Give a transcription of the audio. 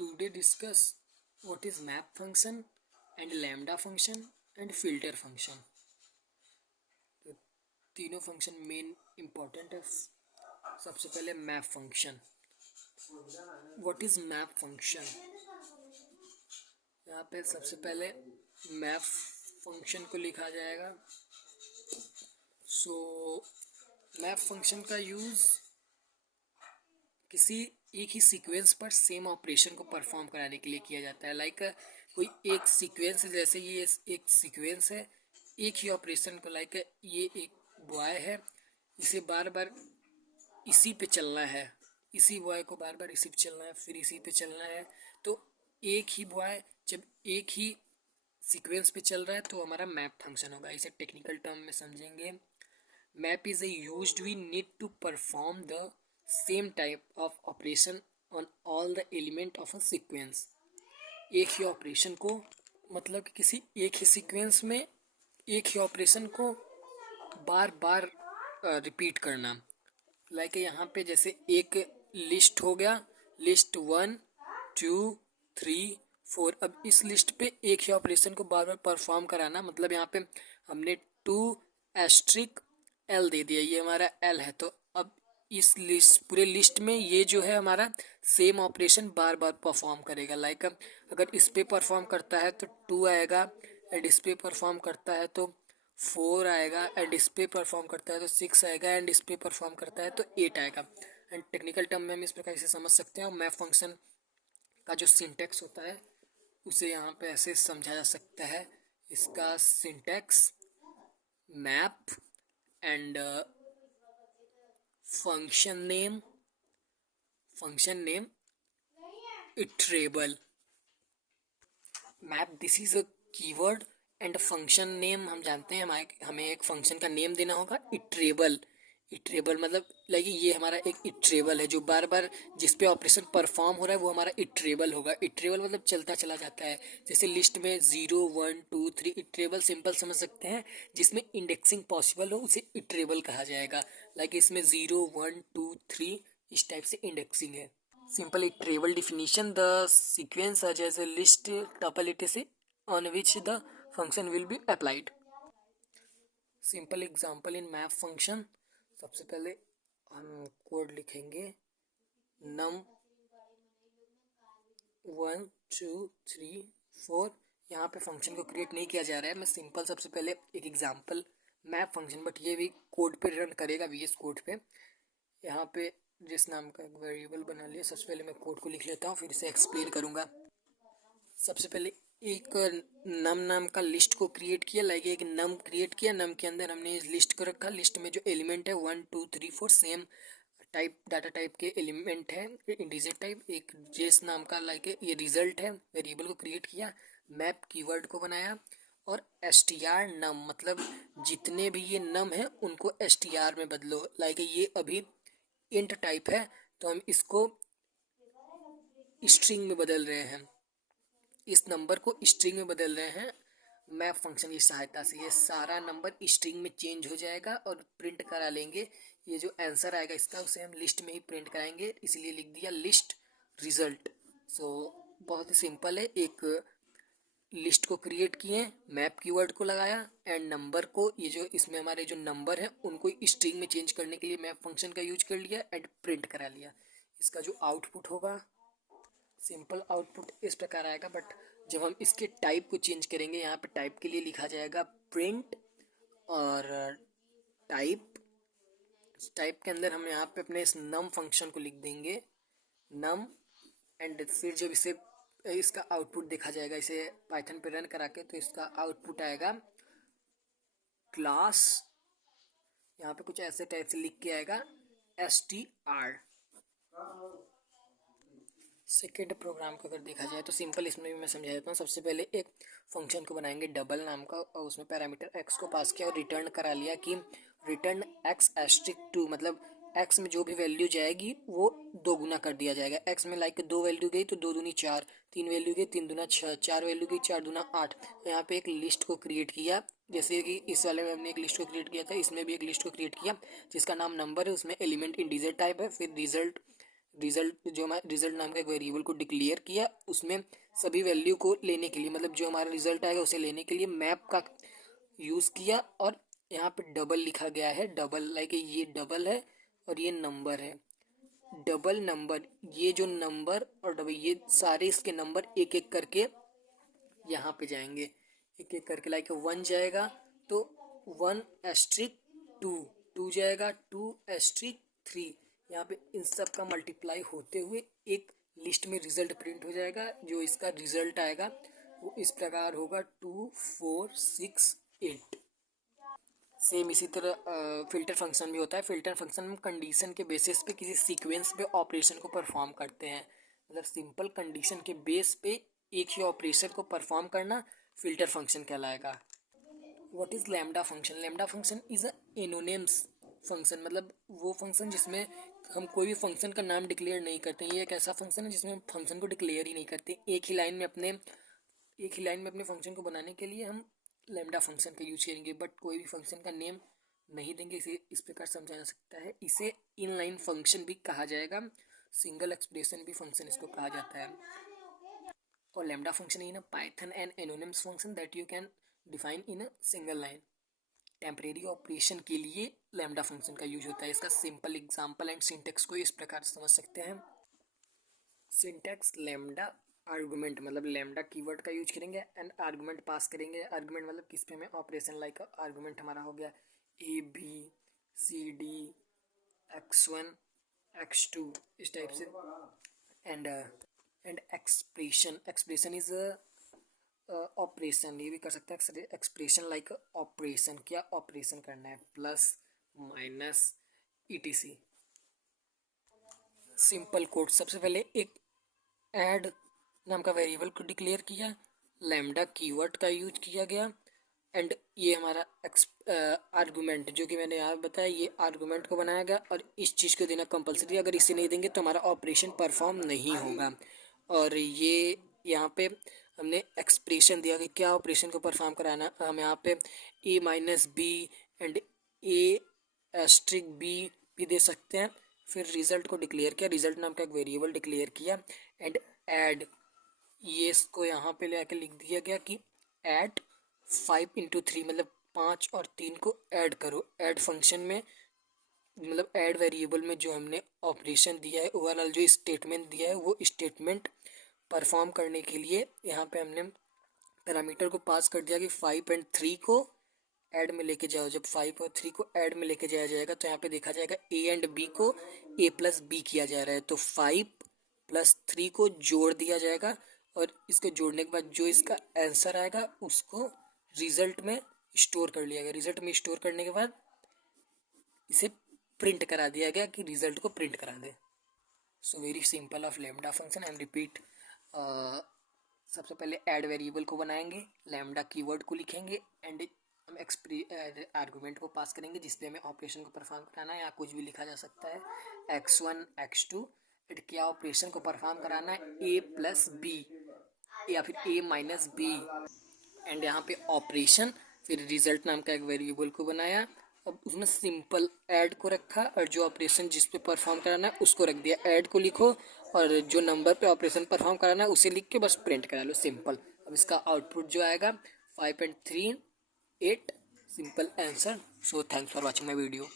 Today discuss what is map function and lambda function and filter function. तो तीनों function main important है. सबसे पहले map function. What is map function? यहाँ पे सबसे पहले मैप फंक्शन को लिखा जाएगा. मैप फंक्शन का यूज किसी एक ही सीक्वेंस पर सेम ऑपरेशन को परफॉर्म कराने के लिए किया जाता है. लाइक कोई एक सीक्वेंस, जैसे ये एक सीक्वेंस है, एक ही ऑपरेशन को, लाइक ये एक बॉय है, इसे बार बार इसी पे चलना है, इसी बॉय को बार बार इसी पे चलना है, फिर इसी पे चलना है. तो एक ही बॉय जब एक ही सीक्वेंस पे चल रहा है तो हमारा मैप फंक्शन होगा. इसे टेक्निकल टर्म में समझेंगे. Map is a used we need to perform the same type of operation on all the element of a sequence. एक ही ऑपरेशन को, मतलब कि किसी एक ही सीक्वेंस में एक ही ऑपरेशन को बार बार रिपीट करना. लाइक यहाँ पे जैसे एक लिस्ट हो गया, लिस्ट 1 2 3 4. अब इस लिस्ट पे एक ही ऑपरेशन को बार बार परफॉर्म कराना, मतलब यहाँ पे हमने 2*L दे दिया, ये हमारा L है. तो अब इस लिस्ट, पूरे लिस्ट में ये जो है हमारा सेम ऑपरेशन बार बार परफॉर्म करेगा. लाइक अगर इस पे परफॉर्म करता है तो 2 आएगा, एंड इस पे परफॉर्म करता है तो 4 आएगा, एंड इस पे परफॉर्म करता है तो 6 आएगा, एंड इस पे परफॉर्म करता है तो 8 आएगा. एंड टेक्निकल टर्म में हम इस प्रकार से समझ सकते हैं. और मैप फंक्शन का जो सिंटैक्स होता है उसे यहाँ पे ऐसे समझा जा सकता है. इसका syntax map and function name iterable. Map this is a keyword and function name. हम जानते हैं हमें एक फंक्शन का नेम देना होगा. इटरेबल मतलब लाइक ये हमारा एक इटरेबल है जो बार बार जिस पे ऑपरेशन परफॉर्म हो रहा है वो हमारा इटरेबल होगा. इटरेबल मतलब चलता चला जाता है. जैसे लिस्ट में 0 1 2 3 इटरेबल सिंपल समझ सकते हैं. जिसमें इंडेक्सिंग पॉसिबल हो उसे इटरेबल कहा जाएगा. लाइक इसमें 0 1 2 3 इस टाइप से इंडेक्सिंग है. Simple iterable definition: the sequence such as a list tuple etc. on which the function will be applied. Simple example in map function. सबसे पहले हम कोड लिखेंगे num 1 2 3 4. यहाँ पे फंक्शन को क्रिएट नहीं किया जा रहा है. मैं सिंपल सबसे पहले एक एग्जांपल मैप फंक्शन, बट ये भी कोड पे रन करेगा, VS कोड पे. यहाँ पे जिस नाम का एक वेरिएबल बना लिया. सबसे पहले मैं कोड को लिख लेता हूँ, फिर इसे एक्सप्लेन करूँगा. सबसे पहले एक नम नाम का लिस्ट को क्रिएट किया. लाइक एक नम क्रिएट किया, नम के अंदर हमने इस लिस्ट को रखा. लिस्ट में जो एलिमेंट है 1 2 3 4 सेम टाइप, डाटा टाइप के एलिमेंट है, इंटीजर टाइप. एक जेस नाम का लाइक ये रिजल्ट है, वेरिएबल को क्रिएट किया. मैप कीवर्ड को बनाया और str नम, मतलब जितने भी ये नम है उनको str में बदलो. लाइक ये अभी इंट टाइप है तो हम इसको स्ट्रिंग में बदल रहे हैं, इस नंबर को स्ट्रिंग में बदल रहे हैं मैप फंक्शन की सहायता से. ये सारा नंबर स्ट्रिंग में चेंज हो जाएगा और प्रिंट करा लेंगे. ये जो आंसर आएगा इसका उसे हम लिस्ट में ही प्रिंट कराएंगे, इसलिए लिख दिया लिस्ट रिजल्ट. बहुत ही सिंपल है. एक लिस्ट को क्रिएट किए, मैप कीवर्ड को लगाया, एंड नंबर को, ये जो इसमें हमारे जो नंबर है उनको स्ट्रिंग में चेंज करने के लिए मैप फंक्शन का यूज कर लिया एंड प्रिंट करा लिया. इसका जो आउटपुट होगा, सिंपल आउटपुट इस प्रकार आएगा. बट जब हम इसके टाइप को चेंज करेंगे, यहाँ पे टाइप के लिए लिखा जाएगा प्रिंट, और टाइप के अंदर हम यहाँ पे अपने इस नम फंक्शन को लिख देंगे नम. एंड फिर जब इसे इसका आउटपुट देखा जाएगा, इसे पाइथन पे रन करा के, तो इसका आउटपुट आएगा क्लास. यहाँ पे कुछ ऐसे टाइप से लिख के आएगा str. सेकेंड प्रोग्राम को अगर देखा जाए तो सिंपल इसमें भी मैं समझा देता हूँ. सबसे पहले एक फंक्शन को बनाएंगे डबल नाम का, और उसमें पैरामीटर x को पास किया और रिटर्न करा लिया कि रिटर्न x * 2, मतलब x में जो भी वैल्यू जाएगी वो 2 गुना कर दिया जाएगा. x में लाइक 2 वैल्यू गई तो 2 दूनी 4, 3 वैल्यू गई 3 दूना 6, 4 वैल्यू गई 4 दूना 8. यहाँ पे एक लिस्ट को क्रिएट किया, जैसे कि इस वाले में हमने एक लिस्ट को क्रिएट किया था, इसमें भी एक लिस्ट को क्रिएट किया जिसका नाम नंबर है. उसमें एलिमेंट इंटीजर टाइप है, फिर रिजल्ट रिजल्ट जो हमारे रिजल्ट नाम का एक वेरिएबल को डिक्लेयर किया, उसमें सभी वैल्यू को लेने के लिए, मतलब जो हमारा रिजल्ट आएगा उसे लेने के लिए मैप का यूज़ किया। और यहाँ पे डबल लिखा गया है, डबल लाइक ये डबल है और ये नंबर है। डबल नंबर, ये जो नंबर और डबल, ये सारे इसके नंबर एक एक करके यहाँ पे जाएंगे, एक एक करके लाइक 1 जाएगा तो 1 एस्ट्रिक 2, 2 जाएगा 2 एस्ट्रिक 3। यहाँ पे इन सब का मल्टीप्लाई होते हुए एक लिस्ट में रिजल्ट प्रिंट हो जाएगा। जो इसका रिजल्ट आएगा वो इस प्रकार होगा 2 4 6 8। सेम इसी तरह फिल्टर फंक्शन भी होता है। फिल्टर फंक्शन में कंडीशन के बेसिस पे किसी सीक्वेंस पे ऑपरेशन को परफॉर्म करते हैं, मतलब सिंपल कंडीशन के बेस पे एक ही ऑपरेशन को परफॉर्म करना फिल्टर फंक्शन कहलाएगा। What is lambda function? Lambda function is a anonymous function, मतलब वो फंक्शन जिसमें हम कोई भी फंक्शन का नाम डिक्लेयर नहीं करते। ये एक ऐसा फंक्शन है जिसमें हम फंक्शन को डिक्लेयर ही नहीं करते। एक ही लाइन में अपने फंक्शन को बनाने के लिए हम लैम्डा फंक्शन का यूज करेंगे, बट कोई भी फंक्शन का नेम नहीं देंगे। इसे इस प्रकार समझा जा सकता है। इसे इनलाइन फंक्शन भी कहा जाएगा, सिंगल एक्सप्रेशन भी फंक्शन इसको कहा जाता है। और lambda function in a Python and anonymous function that you can define in a single line. Temporary operation के लिए लैम्डा फंक्शन का यूज होता है। इसका सिंपल एग्जांपल एंड सिंटेक्स को इस प्रकार समझ सकते हैं। सिंटेक्स लैम्डा आर्गुमेंट, मतलब लैम्डा कीवर्ड का यूज करेंगे एंड आर्गुमेंट पास करेंगे। आर्गुमेंट मतलब किस पे हमें ऑपरेशन, लाइक आर्गुमेंट हमारा हो गया ABCD X1 X2 इस टाइप से। एंड एक्सप्रेशन इज ऑपरेशन, ये भी कर सकते हैं एक्सप्रेशन लाइक ऑपरेशन। क्या ऑपरेशन करना है, plus minus ETC। Simple code, सबसे पहले एक ऐड नाम का वेरिएबल को डिक्लेयर किया, लैम्डा कीवर्ड का यूज किया गया एंड ये हमारा आर्गुमेंट जो कि मैंने यहाँ बताया, ये आर्गुमेंट को बनाया गया। और इस चीज़ को देना कंपलसरी, अगर इसे नहीं देंगे तो हमारा ऑपरेशन परफॉर्म नहीं होगा। और ये यहाँ पे हमने एक्सप्रेशन दिया कि क्या ऑपरेशन को परफॉर्म कराना। हम यहाँ पे A-B एंड A*B भी दे सकते हैं। फिर रिजल्ट को डिक्लेयर किया, रिजल्ट नाम का एक वेरिएबल डिक्लेयर किया एंड ऐड, ये इसको यहाँ पे लेके लिख दिया गया कि ऐड 5 × 3, मतलब 5 और 3 को ऐड करो। ऐड फंक्शन में, मतलब ऐड वेरिएबल में जो हमने ऑपरेशन दिया है, ओवरऑल जो स्टेटमेंट दिया है, वो स्टेटमेंट परफॉर्म करने के लिए यहाँ पे हमने पैरामीटर को पास कर दिया कि 5 और 3 को ऐड में लेके जाओ। जब 5 और 3 को ऐड में लेके जाया जाएगा तो यहाँ पे देखा जाएगा A एंड B को A+B किया जा रहा है, तो 5 + 3 को जोड़ दिया जाएगा। और इसको जोड़ने के बाद जो इसका आंसर आएगा उसको रिजल्ट में स्टोर कर लिया गया। रिजल्ट में स्टोर करने के बाद इसे प्रिंट करा दिया गया कि रिजल्ट को प्रिंट करा दे। So very simple of lambda function and repeat. सबसे पहले ऐड वेरिएबल को बनाएंगे, लैम्डा कीवर्ड को लिखेंगे एंड हम आर्गुमेंट को पास करेंगे जिसपे हमें ऑपरेशन को परफॉर्म कराना है। या कुछ भी लिखा जा सकता है, X1 X2 एंड क्या ऑपरेशन को परफॉर्म कराना है, A+B या फिर A-B एंड यहाँ पे ऑपरेशन। फिर रिजल्ट नाम का एक वेरिएबल को बनाया, अब उसमें सिंपल ऐड को रखा और जो ऑपरेशन जिस पे परफॉर्म कराना है उसको रख दिया। ऐड को लिखो और जो नंबर पे ऑपरेशन परफॉर्म कराना है उसे लिख के बस प्रिंट करा लो, सिंपल। अब इसका आउटपुट जो आएगा 5 और 3 8, simple answer. So thanks for watching my video.